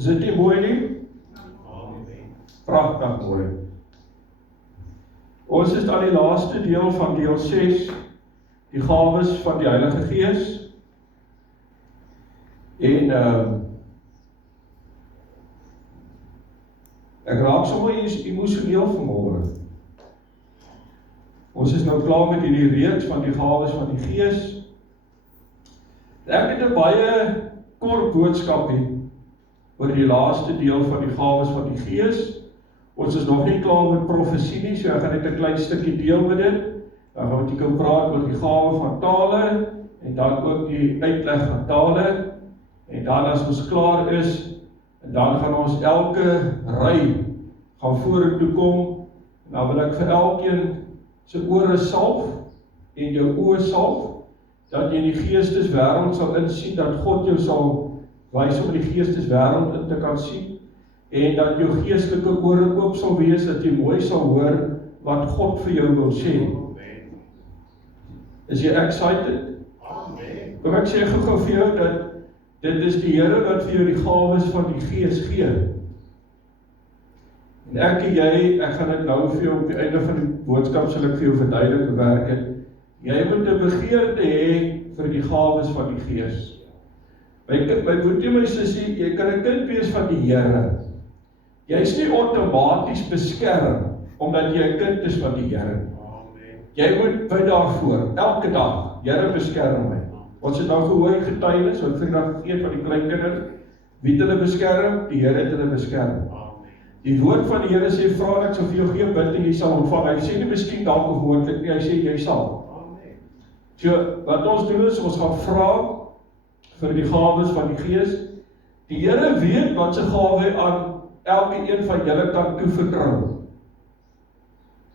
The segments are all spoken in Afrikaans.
Is dit nie mooi nie? Pragtig mooi. Ons is aan die laaste deel van deel 6, die gawes van die Heilige Gees. En ek raak sommer emosioneel vanmôre. Ons is nou klaar met hierdie reeks van die gawes van die Gees. Ek het 'n baie kort boodskapie oor die laaste deel van die gawes van die Gees. Ons is nog nie klaar met profesie nie, so ek gaan net 'n klein stukkie deel met dit. Dan gaan ons praat oor die gawe van tale en dan ook die uitleg van tale. En dan as ons klaar is, en dan gaan ons elke ry gaan vorentoe kom. En dan wil ek vir elkeen se ore salf en jou oë salf, dat jy in die geesteswêreld sal insien, dat God jou sal wys om in die geesteswêreld in te kan sien, en dat jou geestelike ore oop sal wees, dat jy mooi sal hoor wat God vir jou wil sê. Is jy excited? Amen. Kom ek sê gou vir jou dat dit is die Here wat vir jou die gawes van die Gees gee. En ek en jy, ek gaan dit nou vir jou op die einde van die boodskap sal ek vir jou verduidelik werk het. Jy moet 'n begeerte hê vir die gawes van die Gees. My boetie, my sussie, jy kan 'n kind wees van die Here. Jy is nie outomaties beskerm omdat jy 'n kind is van die Here. Jy moet bid daarvoor, elke dag. Here, beskerm my. Ons het nou gehoor getuienis, wat vandag gegee van die kleinkinders. Wie het hulle beskerm? Die Here het hulle beskerm. Die woord van die Here sê, vra ek sal vir jou gee, bid en jy sal ontvang. Hy sê nie miskien dalk of moontlik nie, hy sê jy sal. So, wat ons doen is, ons gaan vra vir die gawes van die Gees. Die Here weet wat sy gawe aan elke een van julle kan toevertrou.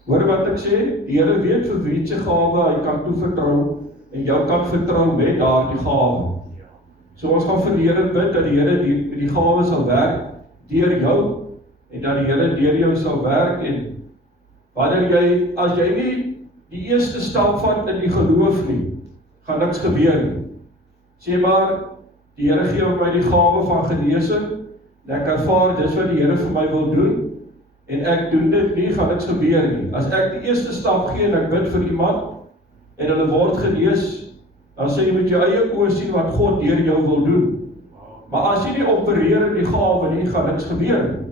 Hoor wat ek sê? Die Here weet vir wie sy gawe hy kan toevertrou en jou kan vertrou met daardie gawe. So ons gaan vir die Here bid dat die Here die gawe sal werk deur jou en dat die Here deur jou sal werk en wanneer as jy nie die eerste stap vat in die geloof nie, gaan niks gebeur nie. Sê maar, die Here gee my die gawe van genesing, en ek ervaar dis wat die Here vir my wil doen, en ek doen dit nie, gaan niks gebeur nie. As ek die eerste stap gee en ek bid vir iemand, en hulle word genees, dan sê jy met jou eie oë sien wat God deur jou wil doen. Maar as jy nie opereer in die gawe nie, gaan niks gebeur nie.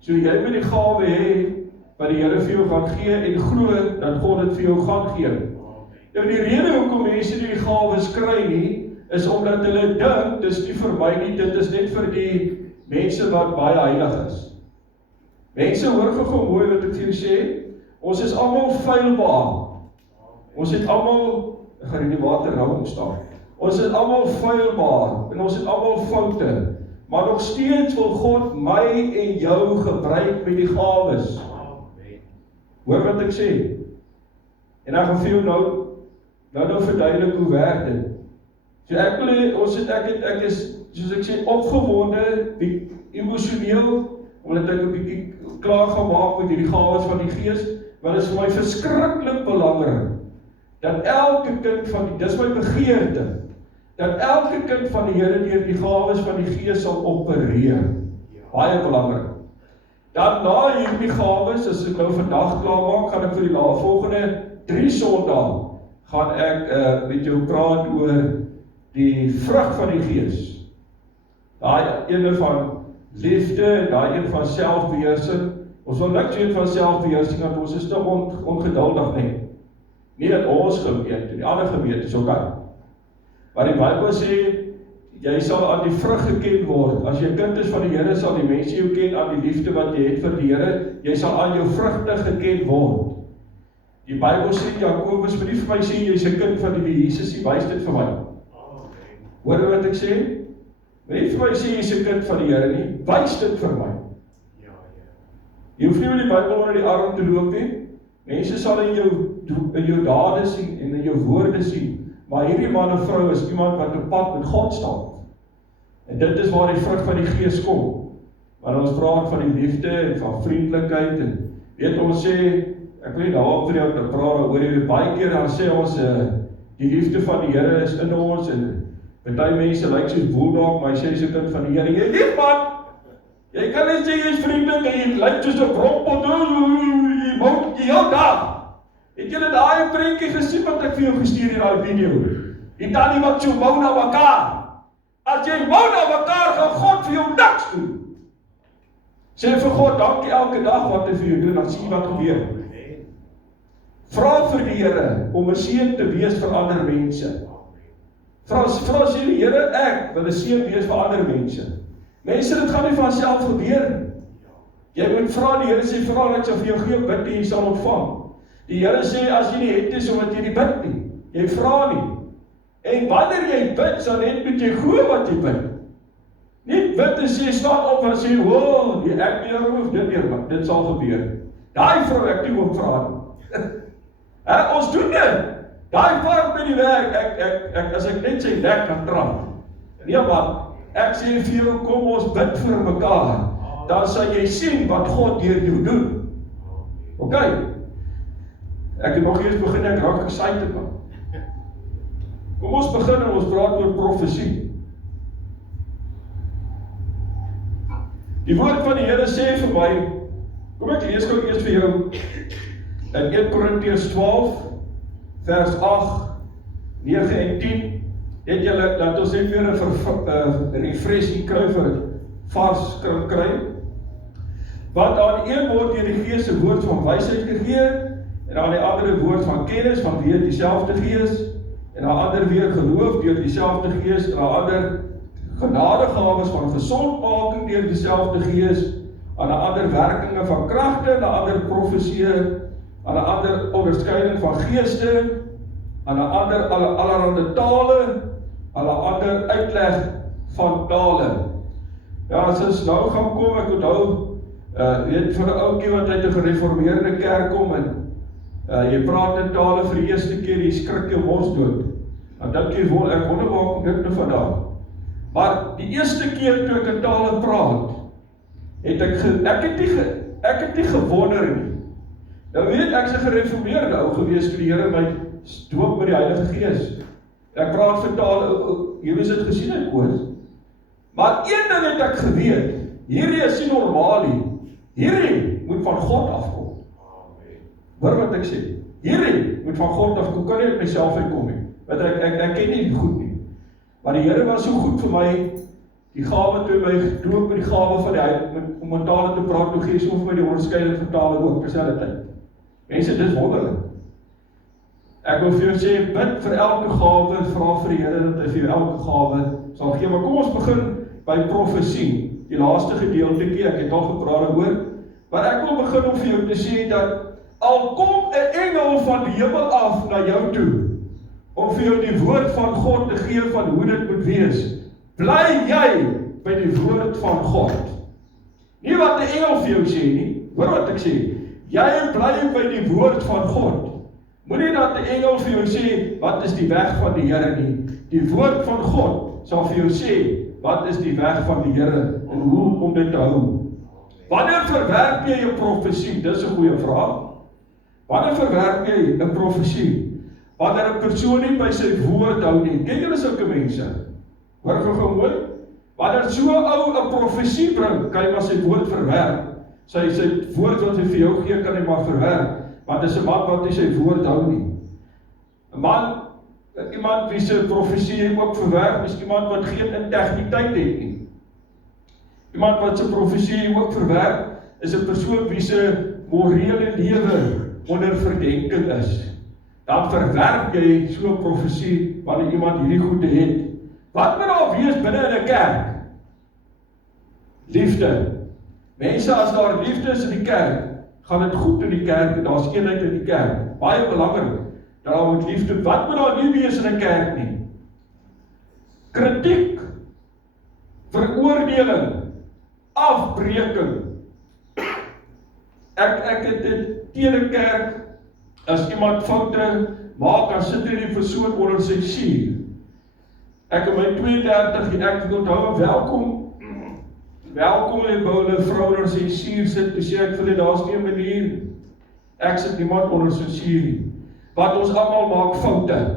So jy moet die gawe hê, wat die Here vir jou gaan gee, en glo dat God dit vir jou gaan gee. Nou die rede hoekom mense nie die gawes kry nie, is omdat hulle dink, dis nie vir my nie, dit is net vir die mense wat baie heilig is. Mense, hoor gou mooi wat ek vir jou sê, ons is almal feilbaar. Ons het almal, ek gaan in die water nou omstaan, ons is almal feilbaar, en ons het almal foute, maar nog steeds wil God my en jou gebruik met die gawes. Hoor wat ek sê? En ek gaan vir jou nou verduidelik hoe werk dit. So ek is, soos ek sê, opgewonde, emosioneel, omdat ek 'n bietjie klaar gemaak met hierdie gawes van die Gees, want dit is vir my verskriklik belangrik, dat elke kind van dis my begeerte, dat elke kind van die Here deur die gawes van die Gees sal opereer. Baie belangrik. Dan na hierdie gawes, as ek nou vandag klaar maak, gaan ek vir die volgende 3 Sondae gaan ek met jou praat oor die vrug van die Gees. Daai ene van liefde en daai een van selfbeheersing. Ons wil niks weet van selfbeheersing, want ons is te ongeduldig nie. Nie in ons gemeente, in die ander gemeente is okay. Maar die Bybel sê, jy sal aan die vrug geken word. As jy kind is van die Here, sal die mense jou ken aan die liefde wat jy het vir die Here. Jy sal aan jou vrugte geken word. Die Bybel sê, Jakobus, vir my sê, jy is 'n kind van die Jesus, jy wys dit vir my. Hoor wat ek sê? Nie vir my sê, jy is 'n kind van die Here nie, wys dit vir my. Jy hoef nie met die Bybel onder die arm te loop nie. Mense sal in jou dade sien en in jou woorde sien. Maar hierdie man en vrou is iemand wat op pad met God staan. En dit is waar die vrug van die Gees kom. Maar ons praat van die liefde en van vriendelikheid en weet ons sê, ek weet daarop vir jou te praat oor hierdie baie keer dan sê ons die liefde van die Here is in ons en party mense lyk soos boeldog, maar hy sê so kind van die Here, jy lief man. Jy kan nie sê jy is vriendelik en jy lyk soos 'n brompot, jy mou die hele dag. Het julle daai prentjie gesien wat ek vir jou gestuur in daai video? Die tannie wat so mou na mekaar. As jy mou na mekaar, gaan God vir jou niks doen. Sê vir God, dankie elke dag wat hy vir jou doen, dan sien jy wat gebeur. Vra vir die Here om 'n seën te wees vir ander mense. Vra sê die Here, ek wil 'n seën wees vir ander mense. Mense, dit gaan nie van self gebeur nie. Jy moet vra, die Here sê, vra dat jy vir jou gee, bid en jy sal ontvang. Die Here sê, as jy nie het is, omdat jy nie bid nie. Jy vra nie. En wanneer jy bid, sal net moet jy glo wat jy bid. Nie bid en sê, staan op en sê, wow, ek meer hoef dit meer, maar dit sal gebeur. Daai vrou ek nie ook vra nie. Ons doen dit. Daai vark by die werk, ek as ek net sê lek kan trap. Nee man, ek sê vir jou, kom ons bid vir mekaar. Dan sal jy sien wat God deur jou doen. OK. Ek het nog eers begin, ek raak excited man. Kom ons begin en ons praat oor profesie. Die woord van die Here sê vir my, kom ek lees gou eers vir jou, in 1 Korintiërs 12, vers 8, 9 en 10, het julle, laat ons net weer 'n refreshing kry vir vars kry, want aan die een word deur die Gees 'n woord van wysheid gegee, en aan die ander 'n woord van kennis van wie dieselfde Gees, en aan ander weer geloof deur dieselfde Gees, en aan ander genadegawes van gesondmaking deur dieselfde Gees, aan 'n ander werkinge van kragte, en 'n ander profesie, aan 'n ander onderskeiding van geeste, aan 'n ander allerhande tale, aan 'n ander uitleg van tale. Ja, as ons nou gaan kom, ek onthou, weet vir 'n ouetjie wat uit 'n gereformeerde kerk kom en jy praat in tale vir die eerste keer, jy skrik jou mors dood. Dan dink jy, ek wonder waar kom dit nou vandaan. Maar die eerste keer toe ek in tale praat, het ek het nie gewonder nie. Nou weet ek, is 'n gereformeerde ou gewees toe die Here my doop met die Heilige Gees. Ek praat vir tale, julle het gesien in koors. Maar een ding het ek geweet, hierdie is nie normaal nie. Hierdie moet van God afkom. Hoor wat ek sê, hierdie moet van God afkom, kan nie uit myself uitkom nie. Want ek ken nie die goed nie. Maar die Here was so goed vir my, die gawe toe my gedoop met die gawe van die Heilige, om met tale te praat, toe gee so vir my die onderskeiding van tale ook, terselfdertyd. Mense, dit is wonderlik. Ek wil vir jou sê, bid vir elke gawe, vra vir die Here dat hy vir jou elke gawe sal gee. Maar kom ons begin by profesie, die laaste gedeeltjie, ek het al gepraat oor, maar ek wil begin om vir jou te sê dat al kom 'n engel van die hemel af na jou toe, om vir jou die woord van God te gee van hoe dit moet wees, bly jy by die woord van God. Nie wat 'n engel vir jou sê nie, hoor wat ek sê, jy bly by die woord van God. Moenie dat 'n engel vir jou sê, wat is die weg van die Here nie. Die woord van God sal vir jou sê, wat is die weg van die Here, en hoe om dit te hou. Wanneer verwerp jy 'n profesie? Dis 'n goeie vraag. Wanneer verwerp jy 'n profesie? Wanneer 'n persoon nie by sy woord hou nie. Ken julle sulke mense? Hoor gou mooi. Wanneer so 'n ou 'n profesie bring, kan hy maar sy woord verwerp. Sy woord wat hy vir jou gee, kan hy maar verwerp. Want dis 'n man wat nie sy woord hou nie. 'n Man, iemand wie sy profesie ook verwerp, is iemand wat geen integriteit het nie. Iemand wat sy profesie ook verwerp, is 'n persoon wie sy morele lewe onder verdenking is. Dan verwerp jy so 'n profesie wanneer iemand hierdie goede het. Wat moet daar wees binne in 'n kerk? Liefde. Mense, as daar liefde is in die kerk, gaan dit goed in die kerk, en daar's eenheid in die kerk. Baie belangrik, dat daar moet liefde, wat moet daar nie wees in 'n kerk nie? Kritiek, veroordeling, afbreking. Ek het dit teen 'n kerk, as iemand foute maak, dan sit die persoon onder sy sier. Ek in my 32, ek onthou welkom en wou hulle vrou onder sy sier sit, toe sê ek vir hulle, daar's nie 'n manier, ek sit niemand onder sy sier nie, wat ons almal maak foute.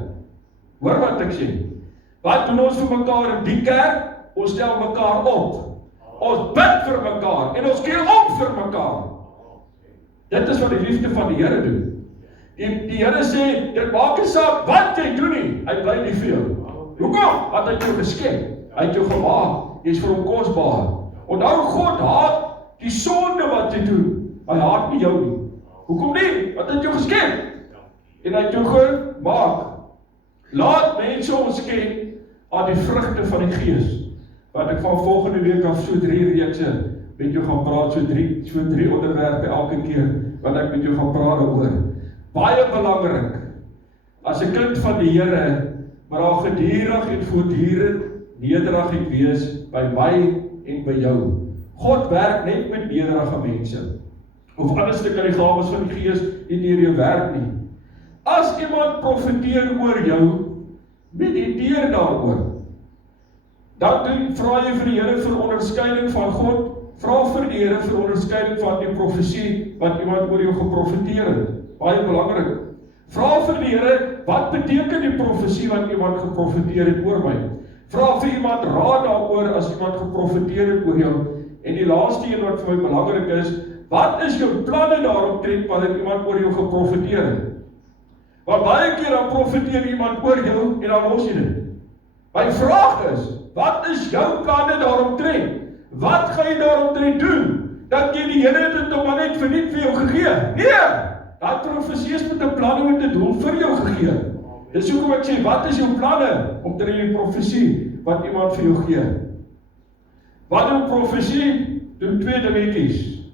Hoor wat ek sê, wat doen ons vir mekaar in die kerk? Ons stel mekaar op. Ons bid vir mekaar en ons gee om vir mekaar. Dit is wat die liefde van die Here doen. Die Here sê, dit maak nie saak wat jy doen nie, hy bly lief vir jou. Hoekom? Want hy het jou geskep, hy het jou gemaak, jy is vir hom kosbaar. Onthou, God haat die sonde wat jy doen, hy haat nie jou nie. Hoekom nie? Want hy het jou geskep en hy het jou gemaak. Laat mense ons ken aan die vrugte van die Gees. Want ek van volgende week af so 3 reekse met jou gaan praat, so drie onderwerpe elke keer wat ek met jou gaan praat oor. Baie belangrik, as 'n kind van die Here, maar daar geduldig en voortdurend nederigheid wees by my en by jou. God werk net met nederige mense. Of anders kan die gawes van die Gees nie deur jou werk nie. As iemand profeteer oor jou, mediteer daaroor. Dan vra jy vir die Here vir onderskeiding van God, vra vir die Here vir onderskeiding van die profesie wat iemand oor jou geprofeteer het. Baie belangrik. Vra vir die Here, wat beteken die profesie wat iemand geprofeteer het oor my? Vra vir iemand raad daaroor as iemand geprofeteer het oor jou. En die laaste een wat vir my belangrik is, wat is jou planne daaromtrent wanneer iemand oor jou geprofeteer het? Want baie keer dan profeteer iemand oor jou en dan los jy dit. My vraag is, wat is jou planne daaromtrent? Wat gaan jy daaromtrent doen? Dat jy die Here dit nog maar net verniet vir jou gegee? Nee! Dat profesie is met 'n plan en met 'n doel vir jou gegee. Dis hoekom ek sê, wat is jou planne omtrent die profesie wat iemand vir jou gee? Wat doen profesie? Doen 2 dingetjies.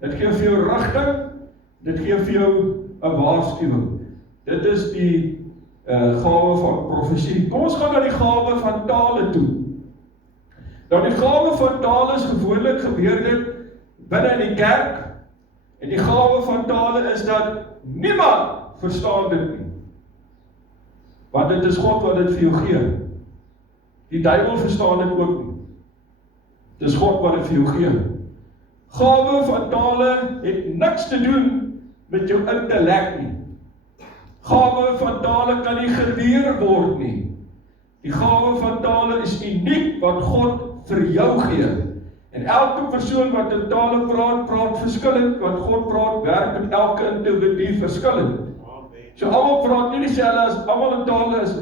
Dit gee vir jou rigting, dit gee vir jou 'n waarskuwing. Dit is die gawe van profesie. Kom ons gaan na die gawe van tale toe. Nou die gawe van tale is gewoonlik gebeur dit binne in die kerk. En die gawe van tale is dat niemand verstaan dit nie. Want dit is God wat dit vir jou gee. Die duiwel verstaan dit ook nie. Dit is God wat dit vir jou gee. Gawe van tale het niks te doen met jou intellek nie. Gawe van tale kan nie geleer word nie. Die gawe van tale is uniek wat God vir jou gee. En elke persoon wat in tale praat, praat verskillend, want God praat werk met elke individu verskillend. So almal praat nie dieselfde as almal in tale is.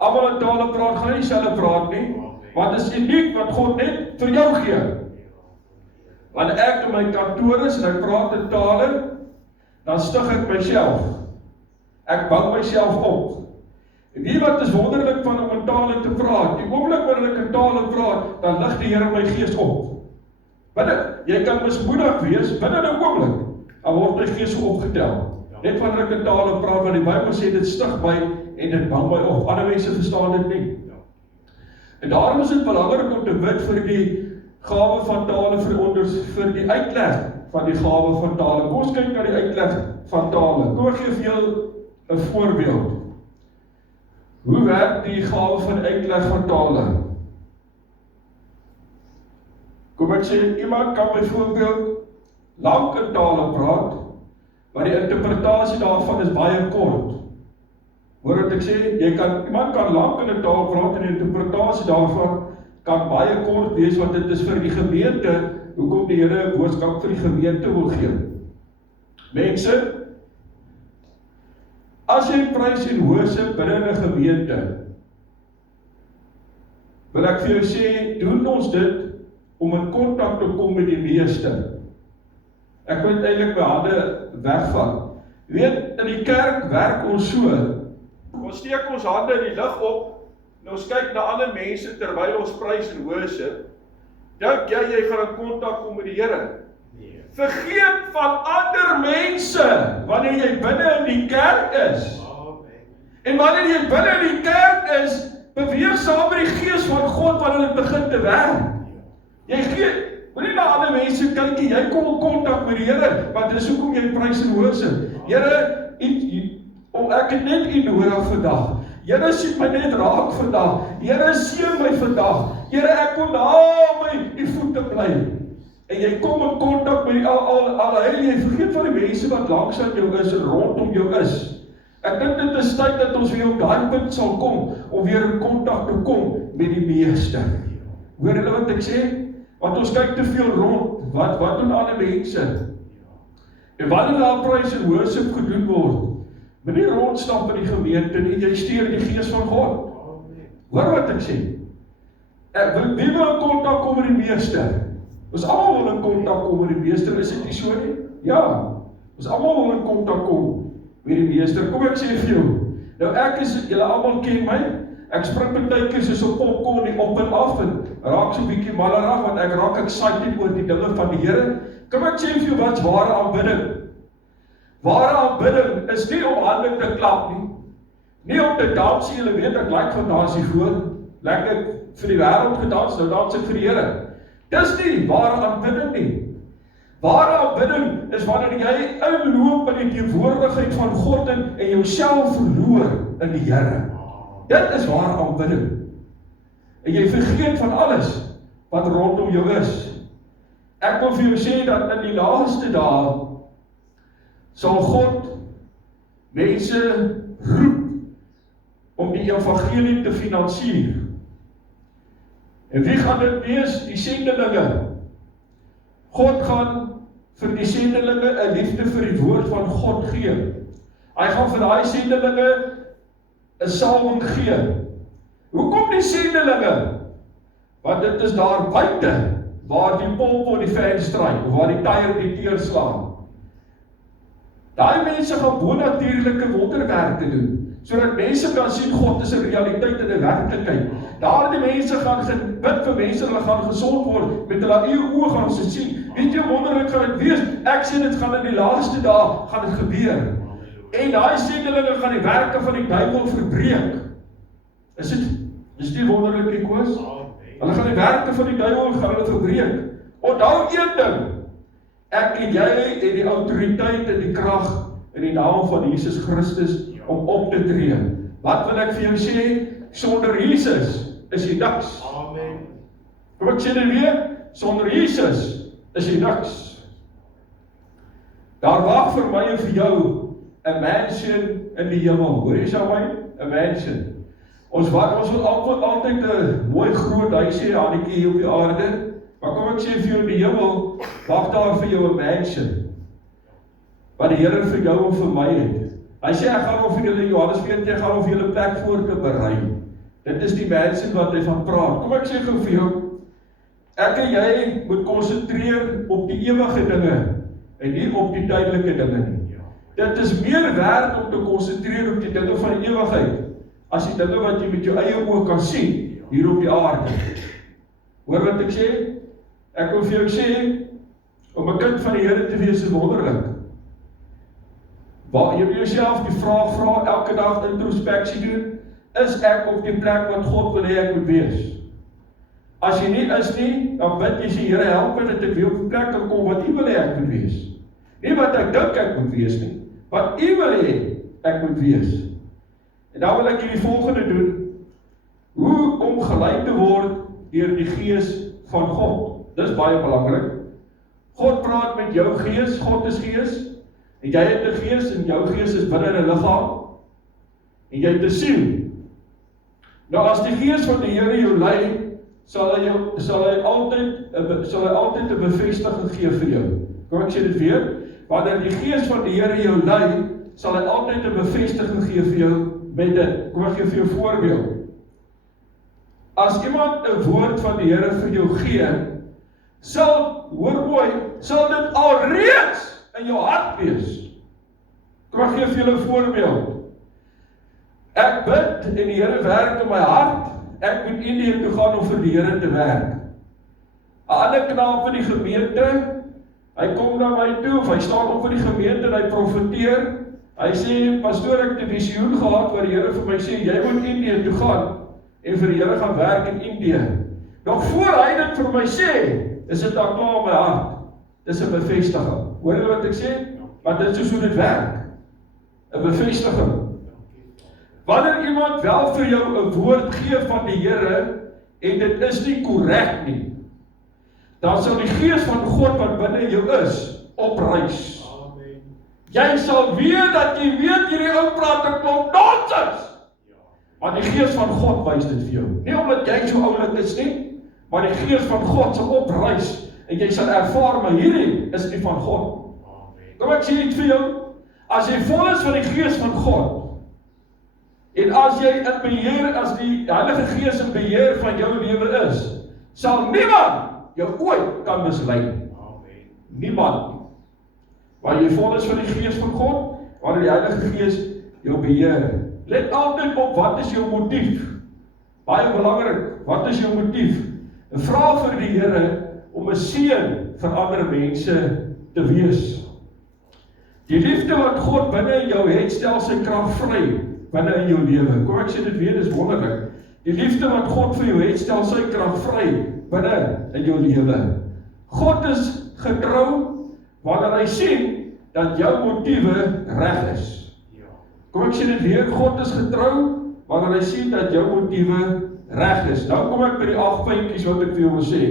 Almal in tale praat gaan nie dieselfde praat nie, want dit is uniek wat God net vir jou gee. Wanneer ek in my kantoor is en ek praat in tale, dan stig ek myself. Ek bou myself op. En weet wat is wonderlik van om in tale te praat? Die oomblik wanneer ek in tale praat, dan lig die Here my gees op. Jy kan mismoedig wees binne 'n oomblik, dan word my gees opgetel. Net wanneer ek in tale praat, want die Bybel sê dit stig my en dit bou my op. Ander mense verstaan dit nie. En daarom is dit belangrik om te bid vir die gawe van tale vir die uitleg van die gawe van tale. Kom ons kyk na die uitleg van tale. Kom ek gee vir jou 'n voorbeeld. Hoe werk die gawe van uitleg van tale? Kom ek sê, iemand kan byvoorbeeld lank in tale praat, maar die interpretasie daarvan is baie kort. Hoor wat ek sê, iemand kan lank in 'n taal praat en die interpretasie daarvan kan baie kort wees, want dit is vir die gemeente, hoekom die Here 'n boodskap vir die gemeente wil gee. Mense, as jy prys en worship binne 'n gemeente, wil ek vir jou sê, doen ons dit om in kontak te kom met die meester. Ek wil eintlik my hande wegvat. Weet, in die kerk werk ons so. Ons steek ons hande in die lug op, en ons kyk na ander mense terwyl ons prys en worship. Dink jy gaan in kontak kom met die Here? Nee. Vergeet van ander mense wanneer jy binne in die kerk is. En wanneer jy binne in die kerk is, beweeg saam met die gees van God wanneer dit begin te werk. Wil nie na ander mense kyk, jy kom in kontak met die Here, want dis hoekom jy prys en worship. Here, ek het net U nodig vandag. Here, sien my net raak vandag. Here, seën my vandag. Here, ek kon naby U voete bly. En jy kom in kontak met die Alheilige, jy vergeet van die mense wat langs aan jou is en rondom jou is. Ek dink dit is tyd dat ons weer op daai punt sal kom, om weer in kontak te kom met die Meester. Hoor julle wat ek sê? Want ons kyk te veel rond, wat doen ander mense? En wanneer daar praise en worship gedoen word, moenie rondstap in die gemeente nie, jy steur die gees van God. Hoor wat ek sê? Wie wil in kontak kom met die meester? Ons almal wil in kontak kom met die meester, is dit nie so nie? Ja, ons almal wil in kontak kom met die meester. Kom ek sê vir jou, nou julle almal ken my, ek spring partykeer soos op popcorn nie op en af en raak so 'n bietjie mallerig, want ek raak excited oor die dinge van die Here. Kom ek sê vir jou wat's ware aanbidding? Ware aanbidding is nie om hande te klap nie. Nie om te dans, julle weet ek like van dansie voor. Lekker vir die wêreld gedans, nou dans ek vir die Here. Dis nie ware aanbidding nie. Ware aanbidding is wanneer jy inloop in die teenwoordigheid van God en jouself verloor in die Here. Dit is ware aanbidding. En jy vergeet van alles wat rondom jou is. Ek wil vir jou sê dat in die laaste dae sal God mense roep om die evangelie te finansier. En wie gaan dit wees? Die sendelinge. God gaan vir die sendelinge 'n liefde vir die woord van God gee. Hy gaan vir daai sendelinge 'n salwing gee. Hoekom die sendelinge? Want dit is daar buite waar die pomp op die ven stryk, of waar die tyre die teer slaan. Daai mense gaan bonatuurlike wonderwerke doen, sodat mense kan sien God is 'n realiteit en 'n werklikheid. Daardie mense gaan bid vir mense, hulle gaan gesond word, met hulle eie oë gaan se sien. Weet jy hoe wonderlik gaan dit wees? Ek sê dit gaan in die laaste dae gaan dit gebeur. En daai sendelinge gaan die werke van die duiwel verbreek. Is dit wonderlik, Koos? Hulle gaan die werke van die duiwel gaan hulle verbreek. Onthou een ding. Ek en jy het die autoriteit en die krag in die naam van Jesus Christus om op te tree. Wat wil ek vir jou sê? Sonder Jesus is jy niks. Amen. Kom ek sê dit weer? Sonder Jesus is jy niks. Daar wag vir my en vir jou 'n mansion in die hemel. Hoor jy so my? 'n mansion. Ons wil altyd 'n mooi groot huisie Hannetjie hier op die aarde. Maar kom ek sê vir jou in die hemel, wag daar vir jou 'n mansion. Wat die Here vir jou en vir my het. Hy sê ek gaan vir julle Johannes 14 gaan vir julle plek voor te berei. Dit is die mansion wat hy van praat. Kom ek sê gou vir jou, ek en jy moet konsentreer op die ewige dinge en nie op die tydelike dinge nie. Dit is meer werd om te konsentreer op die dinge van die ewigheid as die dinge wat jy met jou eie oë kan sien hier op die aarde. Hoor wat ek sê? Ek wil vir jou sê, om 'n kind van die Here te wees is wonderlik. Waar jy jouself die vraag vra, elke dag introspeksie doen, is ek op die plek wat God wil hê ek moet wees? As jy nie is nie, dan bid jy sê, Here help my dat ek weer op die plek kan kom wat U wil hê ek moet wees. Nie wat ek dink ek moet wees nie, wat U wil hê ek moet wees. En dan wil ek hierdie volgende doen, hoe om geleid te word deur die Gees van God. Dis baie belangrik. God praat met jou gees, God is gees, en jy het 'n gees, en jou gees is binne 'n liggaam, en jy het 'n siel. Nou as die Gees van die Here jou lei, sal hy altyd 'n bevestiging gee vir jou. Kom ek sê dit weer? Wanneer die Gees van die Here jou lei, sal hy altyd 'n bevestiging gee vir jou met dit. Kom ek gee vir jou 'n voorbeeld. As iemand 'n woord van die Here vir jou gee, sal dit alreeds in jou hart wees. Kom ek gee vir julle 'n voorbeeld. Ek bid en die Here werk in my hart. Ek moet Indië toe gaan om vir die Here te werk. 'n ander knaap in die gemeente, hy kom na my toe, of hy staan op in die gemeente en hy profeteer. Hy sê, pastoor, ek het 'n visioen gehad waar die Here vir my sê, jy moet Indië toe gaan en vir die Here gaan werk in Indië. Nog voor hy dit vir my sê, is dit al klaar in my hart. Dis 'n bevestiging. Hoor jy wat ek sê? Want dit is hoe dit werk. 'n Bevestiging. Wanneer iemand wel vir jou 'n woord gee van die Here en dit is nie korrek nie, dan sal die Gees van God wat binne jou is, opreis. Amen. Jy sal weet dat jy weet hierdie ou praat 'n klomp nonsens. Want die Gees van God wys dit vir jou. Nie omdat jy so oulik is nie, maar die Gees van God sal opreis, en jy sal ervaar, maar hierdie is nie van God. Kom ek sê dit vir jou, as jy vol is van die Gees van God, en as jy in beheer, as die Heilige Gees in beheer van jou lewe is, sal niemand jou ooit kan mislei. Niemand nie. Waar jy vol is van die Gees van God, waar die Heilige Gees jou beheer. Let altyd op, wat is jou motief? Baie belangrik, wat is jou motief? En vra vir die Here om 'n seën vir ander mense te wees. Die liefde wat God binne in jou het, stel sy krag vry binne in jou lewe. Kom ek sê dit weer, dis wonderlik. Die liefde wat God vir jou het, stel sy krag vry binne in jou lewe. God is getrou wanneer hy sien dat jou motiewe reg is. Kom ek sê dit weer, God is getrou wanneer hy sien dat jou motiewe reg is. Dan kom ek by die 8 puntjies wat ek vir jou wil sê.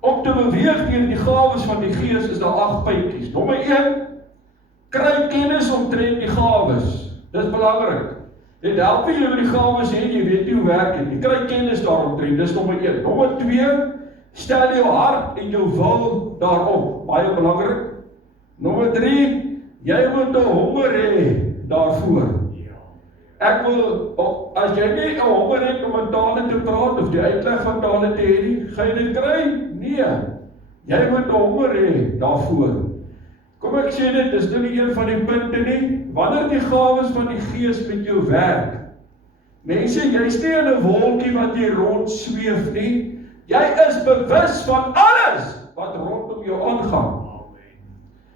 Om te beweeg deur die gawes van die Gees is daar 8 puntjies. Nommer 1, kry kennis omtrent die gawes. Dis belangrik. Dit help nie jy met die gawes het, jy weet nie hoe werk dit. Jy kry kennis daaromtrent, dis nommer 1. Nommer 2, stel jou hart en jou wil daarop. Baie belangrik. Nommer 3, jy moet 'n honger hê daarvoor. Ek wil, as jy nie 'n honger het om in tale te praat of die uitleg van tale te hê nie, gaan jy dit kry? Nee. Jy moet 'n honger hê daarvoor. Kom ek sê dit, dis nou nie een van die punte nie. Wanneer die gawes van die Gees met jou werk, mense, jy's nie in 'n wolkie wat jy rond sweef nie. Jy is bewus van alles wat rondom jou aangaan.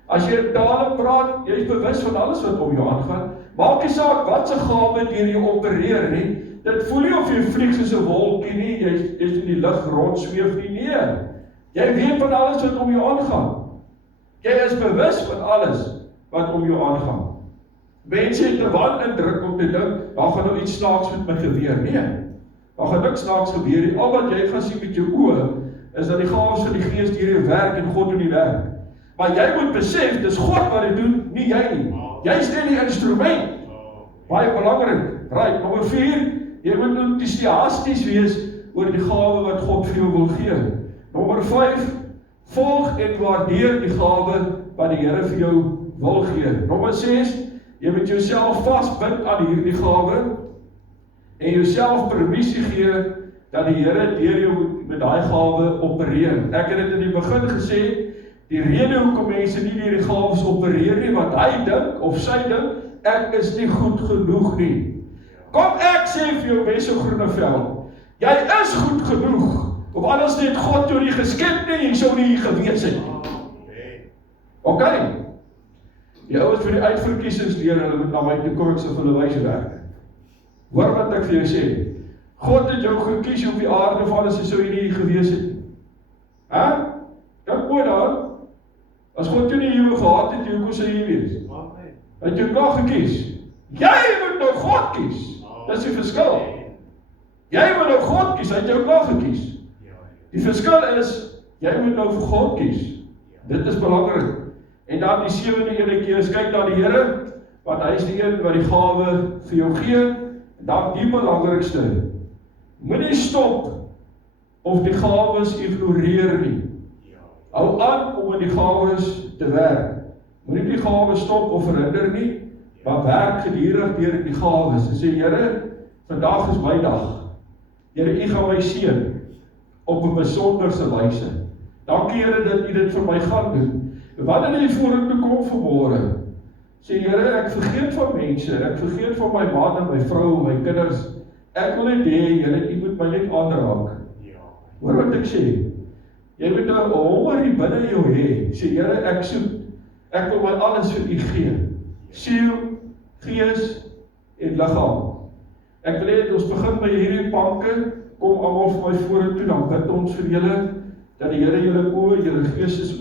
As jy in tale praat, jy is bewus van alles wat om jou aangaan. Maak nie saak wat se gawe deur jy opereer nie. Dit voel nie of jy vlieg soos 'n wolkie nie, jy is in die lug rond sweef nie. Nee. Jy weet van alles wat om jou aangaan. Jy is bewus van alles wat om jou aangaan. Mense het 'n wanindruk om te dink, daar gaan nou iets snaaks met my gebeur. Nee. Daar gaan niks snaaks gebeur nie. Al wat jy gaan sien met jou oë, is dat die gawes van die Gees deur jou werk en God doen die werk. Maar jy moet besef, dis God wat dit doen, nie jy nie. Jy is net die instrument. Baie belangrik. Right, nommer 4, jy moet entoesiasties wees oor die gawe wat God vir jou wil gee. Nommer 5, volg en waardeer die gawe wat die Here vir jou wil gee. Nommer 6, jy moet jouself vasbind aan hierdie gawe en jouself permissie gee dat die Here deur jou met daai gawe opereer. Ek het dit in die begin gesê, die rede hoekom mense nie deur die gawes opereer nie, wat hy dink of sy dink, ek is nie goed genoeg nie. Kom ek sê vir jou, Wessel Groeneveld, jy is goed genoeg. Of anders het God jou nie geskep nie, jy sou nie hier gewees het. Ok. Die ouens vir die uitverkiesingsleer, hulle moet na my toe kom, ek sal vir hulle wys werk. Hoor wat ek vir jou sê. God het jou gekies op die aarde van as jy sou nie hier gewees het nie. Hè? Dink mooi daar. As God jou nie hier gehad het, hoe sou jy wees? Hy het jou nog gekies. Jy moet nou God kies. Dis die verskil. Jy moet nou God kies, hy het jou nog gekies. Die verskil is, jy moet nou vir God kies. Dit is belangrik. En dan die 7de ene keer is, kyk na die Here, want hy is die een wat die gawe vir jou gee. En dan die belangrikste, moenie stop of die gawes ignoreer nie. Hou aan om in die gawes te werk. Moenie die gawes stop of verhinder nie, maar werk gedurig deur die gawes. En sê, Here, vandag is my dag. Here, U gaan my seën op 'n besonderse wyse. Dankie Here dat U dit vir my gaan doen. Wanneer jy vorentoe kom vanmôre, sê Here, ek vergeet van mense, ek vergeet van my man en my vrou en my kinders. Ek wil net hê, Here, U moet my net aanraak. Hoor wat ek sê? Jy moet 'n honger hier binne jou hê. Sê Here, ek soek. Ek wil my alles vir U gee. Siel, gees en liggaam. Ek wil hê ons begin by hierdie banke. Kom almal vir my vorentoe, dan bid ons vir julle dat die Here julle oë, julle gees is